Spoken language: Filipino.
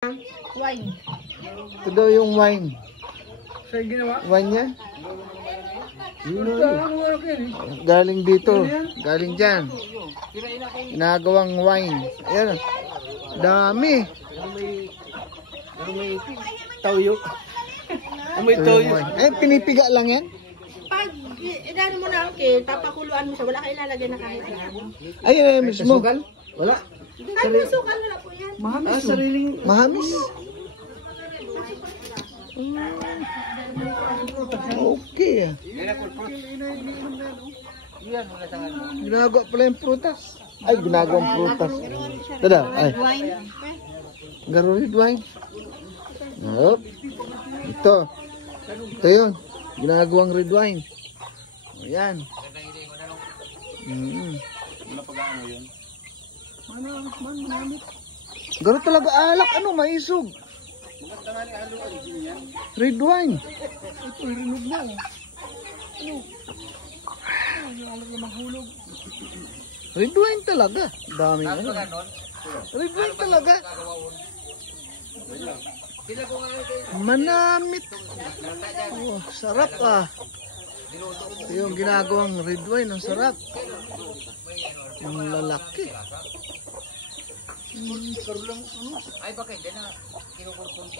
Wine. Ito daw yung wine. Sa'yo ginawa? Wine niya? Yun o, yun. Galing dito. Galing dyan. Ginagawang wine. Ayan. Dami. May tawyo. May Ito yung tawyo. wine. Eh, pinipiga lang yan? Pag idano mo na okay, papakuluan mo siya, wala kayo ilalagay na kahit ano. Ay, ay, mismo. Wala. Ay, masukan wala po yan. Mahamis. Sariling. Mahamis. Okay ah. Ginagawa pala yung prutas. Ay, ginagawang prutas. Tada, ay. Wine. Garo red wine. Yup. Ito. Ito yun. Ginagawang red wine. Ayan. Garo talaga alak. Ano, maisog. Red wine. Ito, rinog na. Red wine talaga. Dami ano. Red wine talaga. Manamit. Oh, sarap ah. Ito yung ginagawang red wine. Ang sarap. Ang lalaki. Ay bakit? Hindi na kinukurkong